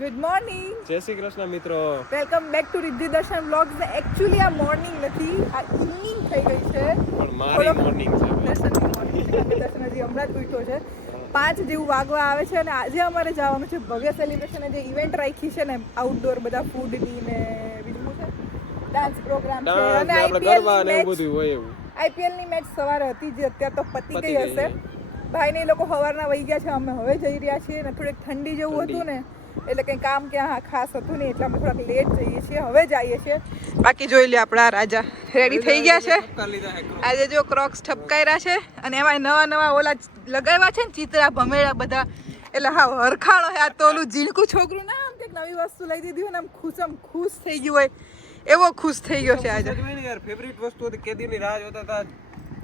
Good morning જય શ્રી કૃષ્ણ મિત્રો. Welcome back to Riddhi દર્શન બ્લોગ્સ એકચ્યુઅલી આ મોર્નિંગ નથી આ ઇવનિંગ થઈ ગઈ છે. પણ મારી મોર્નિંગ છે દર્શનની મોર્નિંગ દર્શન હજી હમણાં જ ઉઠ્યો છે. પાંચ જેવું વાગવા આવે છે અને આજે અમારે જવાનું છે ભવ્ય સેલિબ્રેશન જે ઇવેન્ટ રાખી છે ને આઉટડોર બધા ફૂડની ને બીજું છે? ડાન્સ પ્રોગ્રામ છે. અને આઈપીએલ ને બધું હોય એવું. આઈપીએલની મેચ સવારે હતી જે અત્યારે તો પતી ગઈ હશે. છે. ભાઈ ને એ લોકો સવારના વહી ગયા છે અમે હવે જઈ રહ્યા છીએ ને થોડીક ઠંડી જેવું હતું ને એટલે કંઈ કામ ક્યાં ખાસ હતું નહીં એટલે અમે થોડાક લેટ જઈએ છીએ, હવે જઈએ છીએ. બાકી જોઈ લે આપણા રાજા. રેડી થઈ ગયા છે. આજે જો ક્રોક્સ ઠપકાયરા છે અને એમાં નવા નવા ઓલા લગાવ્યા છે ને, ચિત્રા, ભમેડા બધા. એટલે હા હરખાળો હે આ તો ઓલું ઝીણકું છોકરું ના, આમ કંઈક નવી વસ્તુ લઈ દીધી હોય ને, આમ ખુશ આમ ખુશ થઈ ગયું હોય. એવો ખુશ થઈ ગયો છે આજે. ફેવરિટ વસ્તુ હતી કેદીની રાહ જોતા હતા.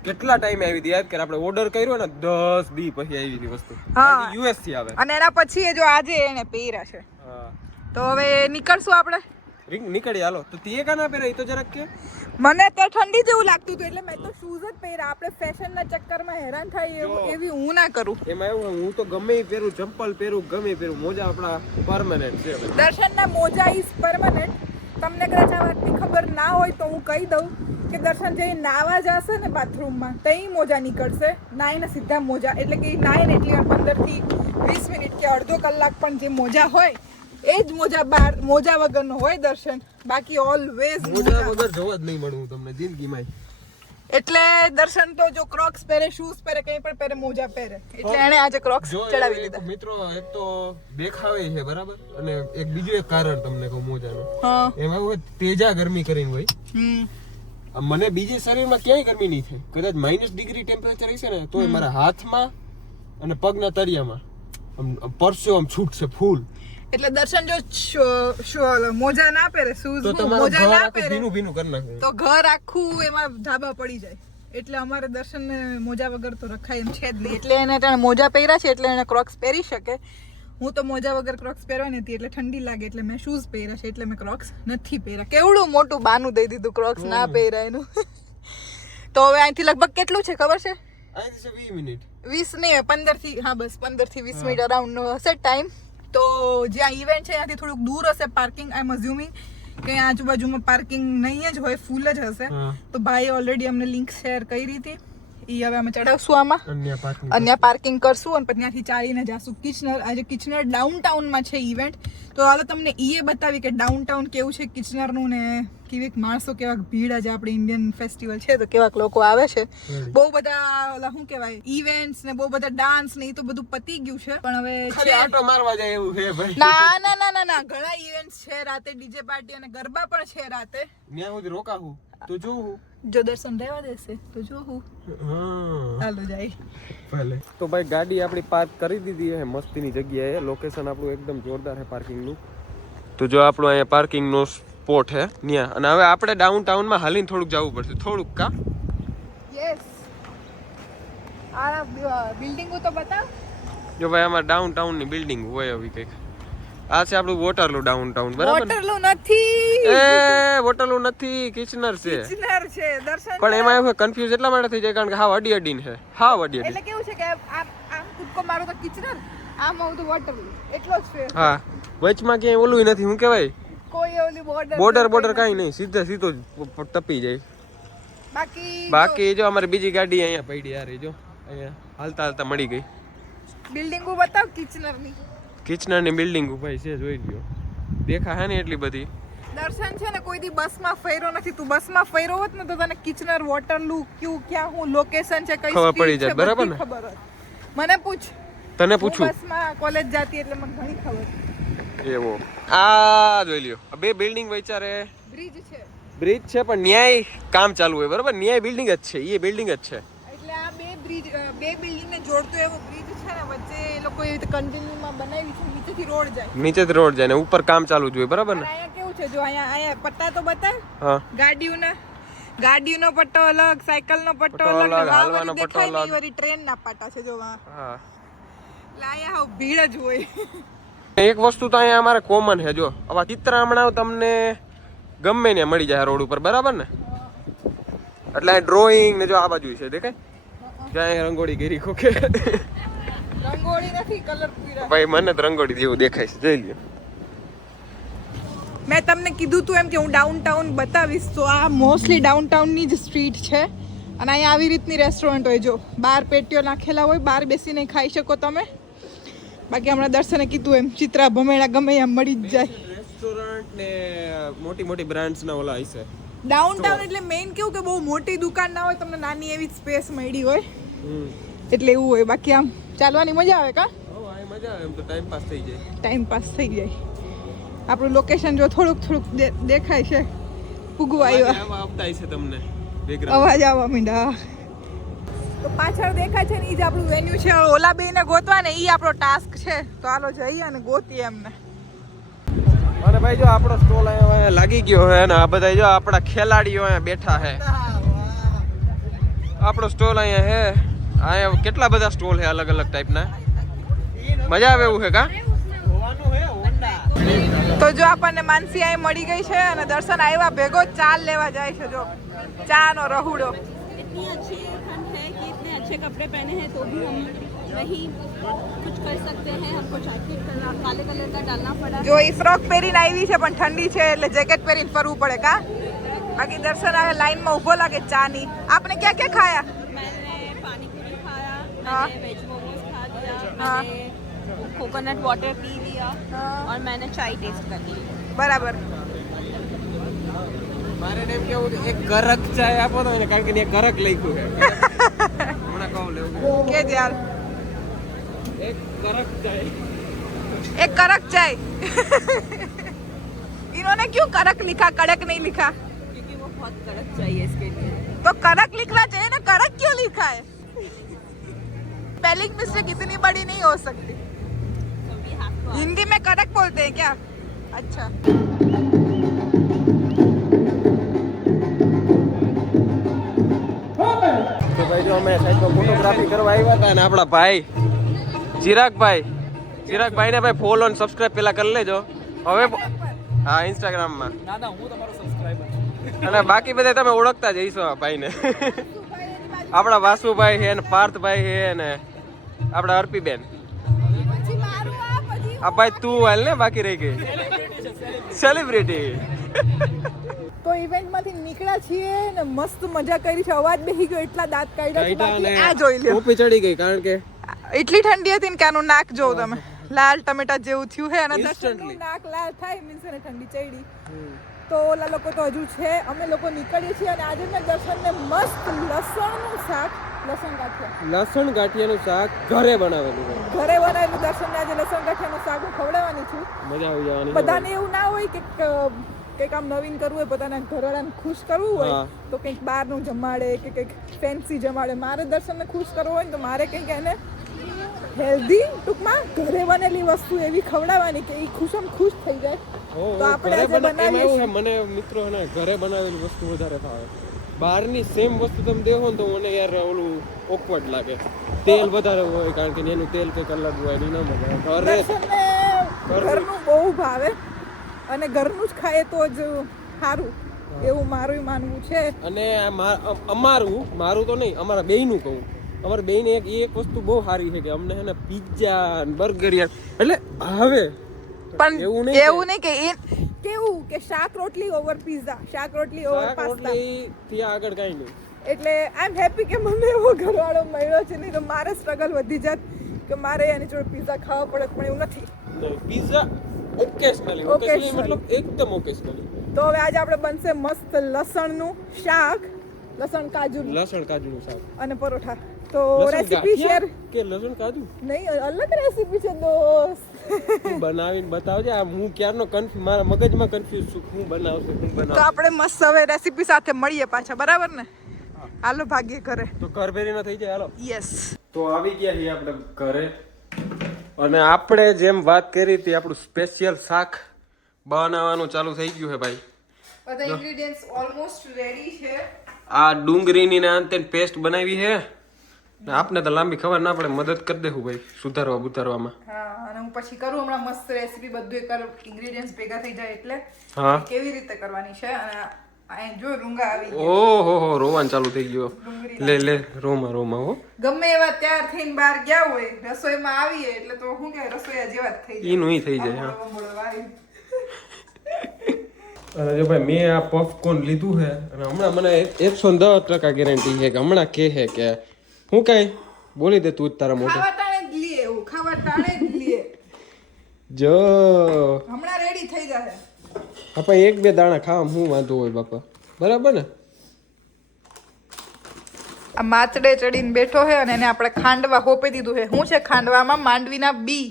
કેટલા ટાઈમે આવી હતી? યાદ કર આપણે ઓર્ડર કર્યો ને 10 દી પછી આવી હતી વસ્તુ. હા. યુએસથી આવે. અને એના પછી એ જો આજે એને પહેર્યા છે. હા. તો હવે નીકળશું આપણે? રિંગ નીકળી હાલો. તો તીએ કા ના પહેરે એ તો જરાક કે. મને તો ઠંડી જેવું લાગતું હતું એટલે મેં તો શૂઝ જ પહેર્યા. આપણે ફેશનના ચક્કરમાં હેરાન થાય એવું એવી હું ના કરું. એમાં એવું હું તો ગમે એ પહેરું ચંપલ પહેરું ગમે પહેરું. મોજા આપણા પરમેનન્ટ છે. દર્શનના મોજા ઇઝ પરમેનન્ટ તમને કદાચ આ વાતની ખબર ના હોય તો હું કહી દઉં. કે દર્શન જઈ નાવા જશે ને બાથરૂમમાં તઈ મોજા નીકળશે. નાઈને સીધા મોજા એટલે કે નાય એટલે પંદરથી વીસ મિનિટ કે અડધો કલાક પણ જે મોજા હોય એ જ મોજા બાર મોજા વગરનો હોય દર્શન. બાકી ઓલવેઝ મોજા વગર જોવા જ નહીં મળું તમને જિંદગીમાં એટલે દર્શન તો જો ક્રોક્સ પહેરે શૂઝ પહેરે કંઈ પણ પહેરે મોજા પહેરે. એટલે એણે આજે ક્રોક્સ ચડાવી લીધા મિત્રો એક તો દેખાવે છે બરાબર? અને એક બીજું એક કારણ તમને કહું મોજાનું. એમાં હોય તેજા ગરમી કરીને હોય. મને બીજી શરીરમાં ક્યાંય ગરમી નહીં થાય. કદાચ માઇનસ ડિગ્રી ટેમ્પરેચર હશે ને તો મારા હાથમાં અને પગના તળિયામાં. આમ પરસ્યો આમ છૂટશે ફૂલ. એટલે દર્શન જો મોજા ના પહેરે શૂઝ મોજા ના પહેરે. ભીનું ભીનું કરી નાખે તો ઘર આખું એમાં ધાબા પડી જાય. એટલે અમારે દર્શન મોજા વગર તો રખાય એમ છે જ નહીં. એટલે એને મોજા પહેર્યા છે એટલે એને ક્રોક્સ પહેરી શકે. હું તો મોજા વગર ક્રોક્સ પહેરવાની હતી એટલે ઠંડી લાગે એટલે મેં શૂઝ પહેર્યા છે એટલે મેં ક્રોક્સ નથી પહેર્યા. કેવડું મોટું બાનું દઈ દીધું ક્રોક્સ ના પહેર્યા એનું. તો હવે અહીંથી લગભગ કેટલું છે ખબર છે? વીસ નહીં પંદરથી હા બસ પંદરથી વીસ મિનિટ અરાઉન્ડ હશે ટાઈમ તો જ્યાં ઇવેન્ટ છે ત્યાંથી થોડુંક દૂર હશે પાર્કિંગ આઈ એમ અઝ્યુમિંગ કે આજુબાજુમાં પાર્કિંગ નહીં જ હોય ફૂલ જ હશે. તો ભાઈએ ઓલરેડી અમને લિંક શેર કરી હતી. એ હવે અમે ચડાવશું આમાં. અન્ય પાર્કિંગ કરશું. અને પછી ત્યાંથી ચાલીને જાશું. કિચનર આજે કિચનર ડાઉનટાઉનમાં છે ઇવેન્ટ તો હાલો તમને ઈએ બતાવી કે ડાઉનટાઉન કેવું છે કિચનરનું ને કેવીક માણસો કેવાક ભીડ આજે આપણે ઇન્ડિયન ફેસ્ટિવલ છે તો કેવાક લોકો આવે છે. બહુ બધા શું કહેવાય ઇવેન્ટ્સ ને બહુ બધા ડાન્સ ને એ તો બધું પતી ગયું છે. પણ હવે આટો મારવા જાય એવું છે ભાઈ. ના ના ના ના ના. ઘણા ઇવેન્ટ્સ છે. રાતે ડીજે પાર્ટી અને ગરબા પણ છે રાતે. ત્યાં સુધી રોકાવું તો જોવું જો દર્શન રહેવા દેશે તો જો હું. હા. ચાલો જાય. ભલે. તો ભાઈ ગાડી આપણી પાર્ક કરી દીધી છે મસ્તીની જગ્યાએ. લોકેશન આપણું એકદમ જોરદાર છે પાર્કિંગનું તો જો આપણું અહીંયા પાર્કિંગનો સ્પોટ છે ત્યાં અને હવે આપણે ડાઉન ટાઉનમાં હાલીને થોડુંક જવું પડશે. થોડુંક કા? યસ આ બિલ્ડિંગો તો બતાવ. જો ભાઈ આમાં ડાઉન ટાઉનની બિલ્ડિંગ હોય એવી કંઈક. આ છે આપણું વોટરલુ ડાઉન ટાઉન બરાબર વોટરલુ નથી. એ વોટરલુ નથી કિચનર છે. કિચનર છે દર્શન પણ એમાં એવું કન્ફ્યુઝ એટલા માટે થઈ જાય કારણ કે હાવ અડી અડીને છે હાવ અડી એટલે કેવું છે કે આમ આમ કૂદકો મારો તો કિચનર આમ આવું તો વોટરલુ એટલો જ છે. હા વચમાં ક્યાંય ઓલું નથી હું કહેવાય? કોઈ ઓલી બોર્ડર બોર્ડર બોર્ડર કાંઈ નહીં સીધા સીધો જ પ- પ- ટપી જાય. બાકી બાકી જો અમારી બીજી ગાડી અહીંયા પડી યાર જો. અહીંયા હાલતા હાલતા મળી ગઈ. બિલ્ડિંગો બતાવ કિચનર ની કિચનરની બિલ્ડિંગ ઉભાઈ છે જોઈ લ્યો. દેખા હે ને એટલી બધી? દર્શન છે ને કોઈ દી બસમાં ફર્યો નથી. તું બસમાં ફર્યો હોત ને તો તને કિચનર વોટરલુ ક્યુ ક્યાં હું લોકેશન છે કઈ ખબર પડી જાય, બરાબર ને? મને પૂછ. તને પૂછું? બસમાં કોલેજ જાતી એટલે મને ઘણી ખબર. એવો. આ જોઈ લ્યો. બે બિલ્ડિંગ વિચારે બ્રિજ છે. બ્રિજ છે પણ ન્યાય કામ ચાલુ હોય. બરાબર? ન્યાય બિલ્ડિંગ જ છે. એ બિલ્ડિંગ જ છે. બ્રિજ બે બિલ્ડિંગને જોડતો એવો બ્રિજ છે ને વચ્ચે એ લોકો એ રીતે કન્ટિન્યુમાં બનાવી છે નીચેથી રોડ જાય. નીચેથી રોડ જાય ને ઉપર કામ ચાલુ જ હોય બરાબર ને? અહીંયા કેવું છે જો અહીંયા અહીંયા પટ્ટા તો બતા હા. ગાડીઓના ગાડીઓનો પટ્ટો અલગ સાયકલનો પટ્ટો પટ્ટો અલગ હાલવાનો પટ્ટો અલગ. વળી ટ્રેનના પાટા છે જો વાહ. હા. અહીંયા હાવ ભીડ જ હોય. એક વસ્તુ તો અહીંયા અમારે કોમન છે જો. આવા ચિત્રામણા તમને ગમે ને મળી જાય રોડ ઉપર બરાબર ને? એટલે ડ્રોઈંગ ને જો આ બાજુ છે દેખાય? અહીંયા રંગોળી કરી ખોખે રંગોળી નથી કલર પૂરા ભાઈ મને તો રંગોળી જેવું દેખાય છે જોઈ લ્યો. મેં તમને કીધું તું એમ કે હું ડાઉનટાઉન બતાવીશ તો આ મોસ્ટલી ડાઉનટાઉનની જ સ્ટ્રીટ છે. અને અહીંયા આવી રીતની રેસ્ટોરન્ટ હોય જો બાર પેટીઓ નાખેલા હોય બહાર બેસીને ખાઈ શકો તમે. બાકી હમણાં દર્શને કીધું એમ ચિત્રા ભમેડા ગમે એમ મળી જ જાય. રેસ્ટોરન્ટ ને મોટી મોટી બ્રાન્ડ્સ ના ઓલા હશે. ડાઉનટાઉન એટલે મેઇન કેવું કે બહુ મોટી દુકાન ના હોય તમને નાની એવી સ્પેસ મળી હોય. એટલે એવું હોય. બાકી આમ ચાલવાની મજા આવે કા? મજા આવે. એમ તો ટાઈમ પાસ થઈ જાય. ટાઈમ પાસ થઈ જાય. આપણું લોકેશન જો થોડુંક થોડુંક દેખાય છે. પૂગવા આવ્યા. આવા આપતા હશે તમને. અવાજ આવવા માંડ્યા તો પાછળ દેખાય છે ને એ જ આપણું વેન્યુ છે. ઓલા બેને ગોતવા ને એ આપણો ટાસ્ક છે. તો હાલો જઈએ અને ગોતીએ એમને. અને ભાઈ જો આપણો સ્ટોલ અહીંયા લાગી ગયો છે અને આ બધા જો આપણા ખેલાડીઓ અહીંયા બેઠા છે આપણો સ્ટોલ અહીંયા છે અહીંયા કેટલા બધા સ્ટોલ છે અલગ અલગ ટાઈપના મજા આવે એવું છે કા? તો જો આપણને માનસી અહીં મળી ગઈ છે અને દર્શન આવ્યા ભેગો ચાલ લેવા જાય છે જો. ચા નો રહુડો. જો એ ફ્રોક પહેરીને આવી છે, પણ ઠંડી છે એટલે જેકેટ પહેરીને ફરવું પડે કા? બાકી દર્શન આવે લાઈનમાં ઊભો લાગે ચાની. આપણે ક્યાં ક્યાં ખાયા? हाँ। मैंने वेज मोमोज खा लिया हाँ। मैंने कोकोनट वाटर पी लिया हाँ। और मैंने चाय टेस्ट कर ली બરાબર મારે એમ કેવું એક કરક ચાય આપો તો એને કારણ કે ત્યાં કરક લખ્યું છે હમણાં કહું લેવું કે જ યાર એક કરક ચાય एक करक चाय इन्होंने क्यों करक लिखा कड़क नहीं लिखा क्योंकि वो बहुत कड़क चाहिए इसके लिए तो करक लिखना चाहिए ना करक क्यों लिखा है स्पेलिंग मिस्टेक इतनी बड़ी नहीं हो सकती so we have to Hindi में करक बोलते हैं क्या अच्छा તો ભાઈ જો અમે સાઈડમાં ફોટોગ્રાફી કરવા આવ્યા હતા અને આપણા ભાઈ ચિરાગભાઈ ચિરાગભાઈને ભાઈ ફોલો અને સબસ્ક્રાઇબ પેલા કરી લેજો હવે હા ઇન્સ્ટાગ્રામમાં ના ના હું તમારો સબસ્ક્રાઇબર અને બાકી બધા તમે ઓળખતા જ હશો આ ભાઈને આપણા વાસુભાઈ છે ને પાર્થભાઈ છે ને આપણા અર્પીબેન આ ભાઈ તું હાલ ને બાકી રહી ગઈ. સેલિબ્રિટી તો ઇવેન્ટમાંથી નીકળ્યા છીએ ને મસ્ત મજા કરી છે. અવાજ બેહી ગયો એટલા દાંત કાઢ્યા છે. બાકી આ જોઈ લ્યો. ટોપી ચડી ગઈ કારણ કે એટલી ઠંડી હતી ને કે આનું નાક જોઉં તમે. લાલ ટમેટા જેવું થયું છે અને. નાક લાલ થાય મીન્સ એને ઠંડી ચડી. તો ઓલા લોકો તો હજુ છે. અમે લોકો નીકળીએ છીએ અને આજે મેં દર્શનને મસ્ત લસણનું શાક લસણ ગાંઠિયા. લસણ ગાંઠિયાનું શાક ઘરે બનાવેલું છે ઘરે બનાવેલું દર્શનને આજે લસણ ગાંઠિયાનું શાક હું ખવડાવવાની છું. મજા આવી જવાની બધાને એવું ના હોય કે કંઈક આમ નવીન કરવું હોય પોતાના ઘરવાળાને ખુશ કરવું હોય તો કંઈક બહારનું જમાડે કે કંઈક ફેન્સી જમાડે. મારે દર્શનને ખુશ કરવું હોય તો મારે કંઈક એને હેલ્ધી ટૂંકમાં ઘરે બનેલી વસ્તુ એવી ખવડાવવાની કે એ ખુશમ ખુશ થઈ જાય. તો આપણે આજે બનાવીએ મને મિત્રો ને ઘરે બનાવેલી વસ્તુ વધારે ભાવે. બહારની સેમ વસ્તુ તમે દેખો ને તો મને યાર ઓલું ઓકવર્ડ લાગે. તેલ વધારે હોય કારણ કે એનું તેલ કંઈક અલગ હોય એની ના મજા ઘરે ઘરનું બહુ ભાવે અને ઘરનું જ ખાય તો જ સારું. એવું મારું માનવું છે. અને અમારું મારું તો નહીં અમારા બેયનું કહું. અમારા બેન એક એ એક વસ્તુ બહુ સારી છે કે અમને છે ને પિઝા બર્ગર યાર. એટલે હવે પણ એવું નહીં એવું નહીં કે એ કેવું કે શાક રોટલી ઓવર પિઝા શાક રોટલી ઓવર પાસ્તા રોટલી થી આગળ કાંઈ નહીં. એટલે આઈ એમ હેપી કે મને એવો ઘરવાળો મળ્યો છે નહીં તો મારે સ્ટ્રગલ વધી જાત કે મારે એની જોડે પિઝા ખાવા પડે પણ એવું નથી. પિઝા ઓકેશનલી ઓકેશનલી મતલબ એકદમ ઓકેશનલી તો હવે આજે આપણે બનશે મસ્ત લસણનું શાક લસણ કાજુ. લસણ કાજુનું શાક. અને પરોઠા. તો લસણ રેસીપી શેર કે લસણ કાજુ? નહીં અલગ રેસીપી છે દોસ્ત. બનાવીને બતાવજે. આ હું ક્યારનો કન્ફ્યુઝ મારા મગજમાં કન્ફ્યુઝ છું. હું બનાવશે હું તો આપણે મસ્ત હવે રેસીપી સાથે મળીએ પાછા બરાબર ને? હાલો ભાગ્ય ઘરે. તો ઘર ભેરી થઈ જાય હાલો. યસ તો આવી ગયા છીએ આપણે ઘરે. અને આપણે જેમ વાત કરી હતી આપણું સ્પેશિયલ શાક બનાવવાનું ચાલુ થઈ ગયું છે ભાઈ. બધા ઇન્ગ્રેડિયન્ટ્સ ઓલમોસ્ટ રેડી છે. આ ડુંગળીની ને અંતે પેસ્ટ બનાવી છે. ને આપને તો લાંબી ખબર ના પડે મદદ કરી દેવું ભાઈ સુધારવા બુધારવામાં. હા અને હું પછી કરું હમણાં મસ્ત રેસીપી બધું એક ઇન્ગ્રેડિયન્ટ્સ ભેગા થઈ જાય એટલે હા. કેવી રીતે કરવાની છે અને અહીં જો રૂંગા આવી ગયા. ઓહો હો રોવાન ચાલુ થઈ ગયો. લે લે રોમા રોમા હો. ગમે એવા ત્યાર થઈને બહાર ગયા હોય રસોઈમાં આવીએ એટલે તો શું કે રસોઈયા જેવા જ થઈ જાય. ઈનું ઈ થઈ જાય હા. અને જો ભાઈ મેં આ પોપકોર્ન લીધું છે અને હમણાં મને એકસો દસ ટકા ગેરંટી છે કે હમણાં કે કે હું કઈ? બોલી દે તું જ તારા મોઢે. ખાવા જ લીએ એવું ખાવા ટાણે જ લીએ જો. હમણાં રેડી થઈ જશે બાપા એક બે દાણા ખાવા હું વાંધો હોય બાપા. બરાબર ને? આ માતડે ચડીને બેઠો છે અને એને આપણે ખાંડવા હોપી દીધું છે શું છે ખાંડવામાં? માંડવીના બી.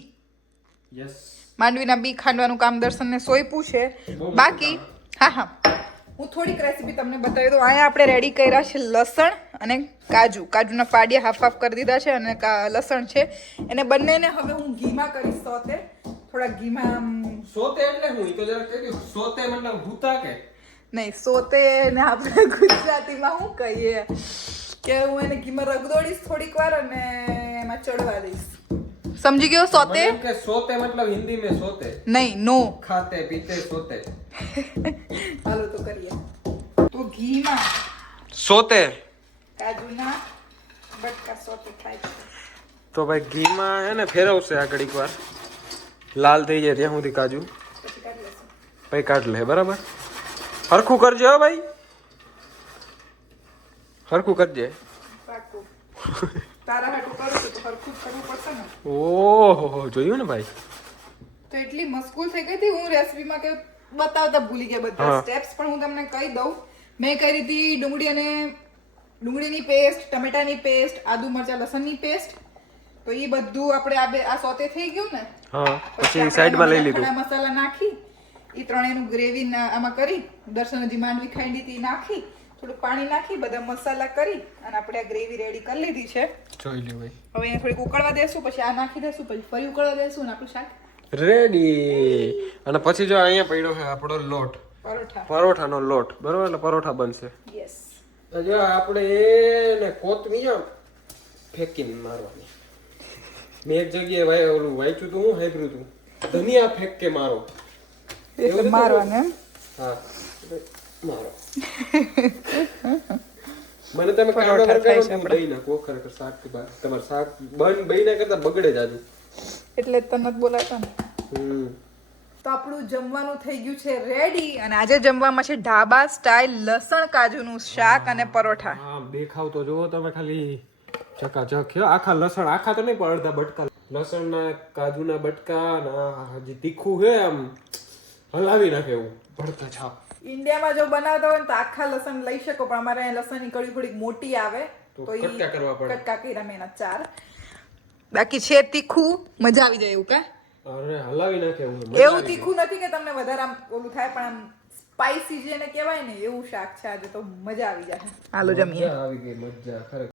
યસ માંડવીના બી ખાંડવાનું કામ દર્શનને સોંપ્યું છે. બાકી હા હા. હું થોડીક રેસીપી તમને બતાવી દઉં. અહીંયા આપણે રેડી કર્યા છે લસણ અને કાજુ. કાજુના પાડિયા હાફ હાફ કરી દીધા છે અને લસણ છે. એને બંનેને હવે હું ઘીમાં કરીશ સોતે. થોડા ઘીમાં સોતે એટલે હું? તો જરા કહી દઉં. સોતે મતલબ ભૂતા કે? નહીં સોતે ને આપણે ગુજરાતીમાં શું કહીએ કે હું એને ઘીમાં રગદોડીશ થોડીક વાર અને એમાં ચડવા દઈશ. સમજી ગયો? સોતે? કે સોતે મતલબ હિન્દી में સોતે. નહીં નો. ખાતે પીતે સોતે. હાલો તો કરીએ. તો ઘીમાં સોતે. કાજુના બટકા સોતે થાય તો ભાઈ ઘીમાં હે ને ફેરવશે આ ઘડીક વાર લાલ થઈ જાય ત્યાં સુધી કાજુ. પછી કાઢી લેશું. ભાઈ કાઢ લે બરાબર? હરખું કરજે હો ભાઈ. હરખું કરજે. પાકું. તારા હાટું કરું છું તો હરખું કરવું પડશે ને. ઓહો જોયું ને ભાઈ? તો એટલી મસ્કુલ થઈ ગઈ હતી હું રેસીપીમાં કે બતાવતા ભૂલી ગયા બધા સ્ટેપ્સ પણ હું તમને કહી દઉં મેં કરી હતી ડુંગળી અને ડુંગળીની પેસ્ટ ટમેટાની પેસ્ટ આદુ મરચા લસણની પેસ્ટ તો એ બધું આપણે આ બે આ સોતે થઈ ગયું ને. હા પછી સાઈડમાં લઈ લીધું. મસાલા નાખી એ ત્રણેયનું ગ્રેવી આમાં કરી દર્શન હજી માંડવી ખાંડી નાખી થોડું પાણી નાખી બધા મસાલા કરી અને આપણે આ ગ્રેવી રેડી કરી લીધી છે. જોઈ લે ભાઈ. હવે એને થોડીક ઉકળવા દેશું પછી આ નાખી દેશું પછી ફરી ઉકળવા દેશું અને આપણું શાક. રેડી અને પછી જો અહીંયા પડ્યો છે આપણો લોટ. પરોઠા. પરોઠાનો લોટ. બરોબર? એટલે પરોઠા બનશે. યસ તો જો આપણે એને કોથમીર ફેંકીને મારવાની. મેં એક જગ્યાએ ભાઈ ઓલું વાંચ્યું તું હું સાંભળ્યું તું. ધનિયા ફેંક કે મારો. મારવાનું. હા. મારો. મને તમે પરોઠા કાંડો વગર છે હું દઈ નાખો ખરેખર શાક કે બહાર. તમારે શાક બન બહીના કરતા બગડે જાજુ. એટલે તને જ બોલાતા ને. હમ. તો આપણું જમવાનું થઈ ગયું છે રેડી અને આજે જમવામાં છે ઢાબા સ્ટાઇલ લસણ કાજુનું શાક અને પરોઠા. હા દેખાવ તો જુઓ તમે ખાલી. ચકાચક આખા લસણ આખા તો નહીં પણ અડધા બટકા. લસણના કાજુના બટકા ના હજી તીખું છે આમ હલાવી નાખે એવું. ભડકા છાપ ઇન્ડિયામાં જો બનાવતા હોય ને તો આખા લસણ લઈ શકો પણ અમારે અહીંયા લસણની કડી થોડીક મોટી આવે તો તો ઈ કટકા કરવા પડે. કટકા કર્યા મેં એના ચાર. બાકી છે તીખું મજા આવી જાય એવું કે? અરે હલાવી નાખે એવું મજા એવું આવી તીખું નથી કે તમને વધારે આમ ઓલું થાય પણ આમ સ્પાઈસી જેને કહેવાય ને એવું શાક છે આજે તો મજા આવી જાય. હાલો. જમીએ મજા આવી ગઈ મજા ખરેખર.